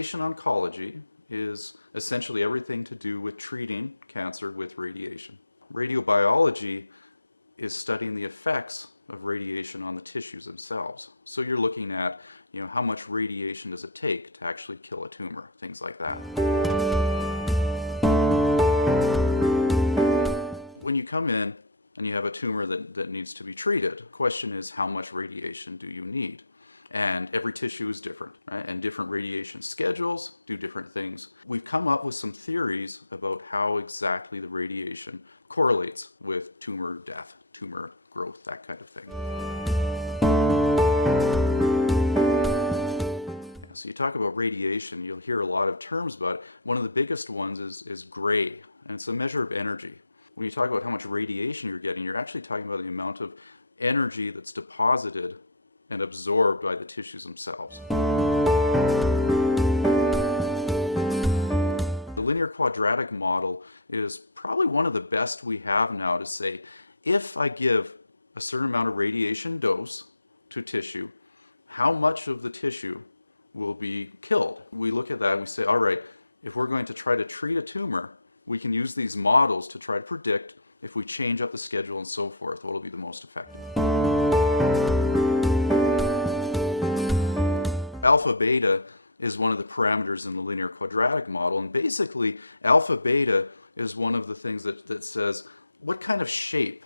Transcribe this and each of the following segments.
Radiation oncology is essentially everything to do with treating cancer with radiation. Radiobiology is studying the effects of radiation on the tissues themselves. So you're looking at, how much radiation does it take to actually kill a tumor, things like that. When you come in and you have a tumor that needs to be treated, the question is, how much radiation do you need? And every tissue is different, right? And different radiation schedules do different things. We've come up with some theories about how exactly the radiation correlates with tumor death, tumor growth, that kind of thing. So you talk about radiation, you'll hear a lot of terms about it. One of the biggest ones is gray, and it's a measure of energy. When you talk about how much radiation you're getting, you're actually talking about the amount of energy that's deposited and absorbed by the tissues themselves. The linear quadratic model is probably one of the best we have now to say, if I give a certain amount of radiation dose to tissue, how much of the tissue will be killed? We look at that and we say, all right, if we're going to try to treat a tumor, we can use these models to try to predict if we change up the schedule and so forth, what will be the most effective. Alpha beta is one of the parameters in the linear quadratic model, and basically alpha beta is one of the things that says what kind of shape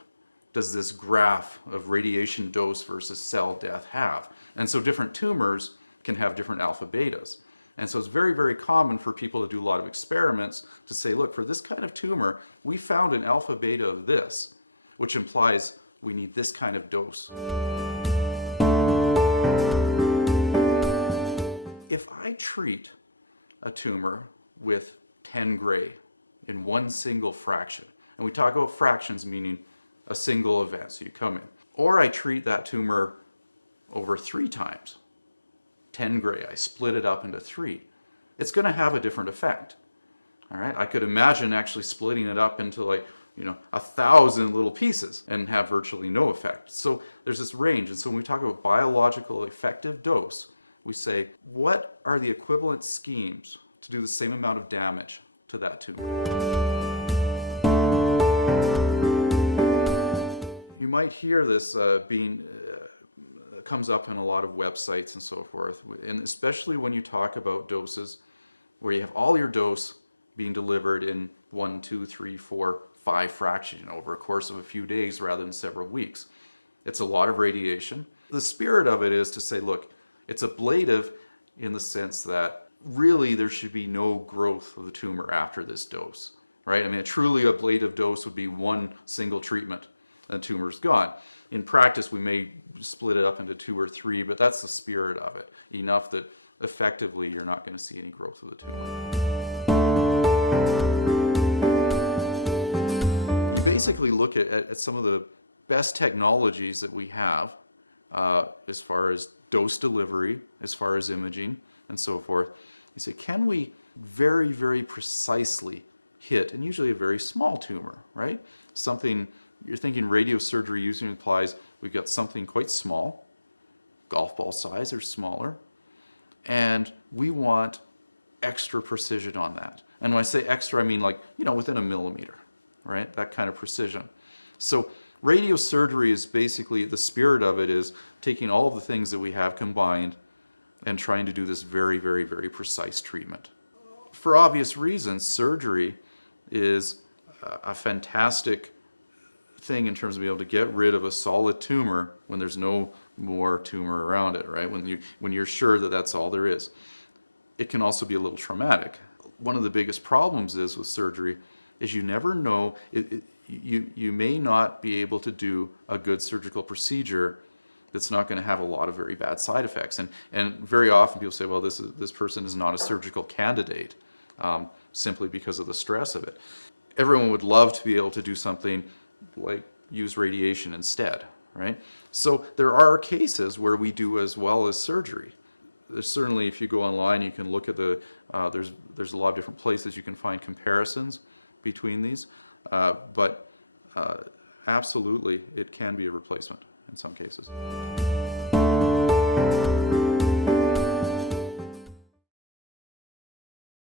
does this graph of radiation dose versus cell death have. And so different tumors can have different alpha betas. And so it's very, very common for people to do a lot of experiments to say, look, for this kind of tumor, we found an alpha beta of this, which implies we need this kind of dose. If I treat a tumor with 10 gray in one single fraction, and we talk about fractions meaning a single event, so you come in, or I treat that tumor over 3 times, 10 gray, I split it up into 3, it's going to have a different effect. All right, I could imagine actually splitting it up into 1,000 little pieces and have virtually no effect. So there's this range, and so when we talk about biological effective dose, we say, what are the equivalent schemes to do the same amount of damage to that tumor? You might hear this comes up in a lot of websites and so forth, and especially when you talk about doses where you have all your dose being delivered in 1, 2, 3, 4, 5 fractions over a course of a few days rather than several weeks. It's a lot of radiation. The spirit of it is to say, look, it's ablative in the sense that really there should be no growth of the tumor after this dose, right? I mean, a truly ablative dose would be one single treatment and the tumor's gone. In practice, we may split it up into 2 or 3, but that's the spirit of it, enough that effectively you're not going to see any growth of the tumor. You basically look at some of the best technologies that we have as far as dose delivery, as far as imaging, and so forth. You say, can we very, very precisely hit, and usually a very small tumor, right? Something, you're thinking radiosurgery usually implies we've got something quite small, golf ball size or smaller, and we want extra precision on that. And when I say extra, I mean within a millimeter, right? That kind of precision. So radiosurgery is basically, the spirit of it is taking all of the things that we have combined and trying to do this very, very, very precise treatment. For obvious reasons, surgery is a fantastic thing in terms of being able to get rid of a solid tumor when there's no more tumor around it, right? When you're sure that that's all there is. It can also be a little traumatic. One of the biggest problems is with surgery is you never know, you may not be able to do a good surgical procedure that's not going to have a lot of very bad side effects. And very often people say, well, this person is not a surgical candidate simply because of the stress of it. Everyone would love to be able to do something like use radiation instead, right? So there are cases where we do as well as surgery. There's certainly, if you go online, you can look at there's a lot of different places you can find comparisons between these, but absolutely it can be a replacement in some cases.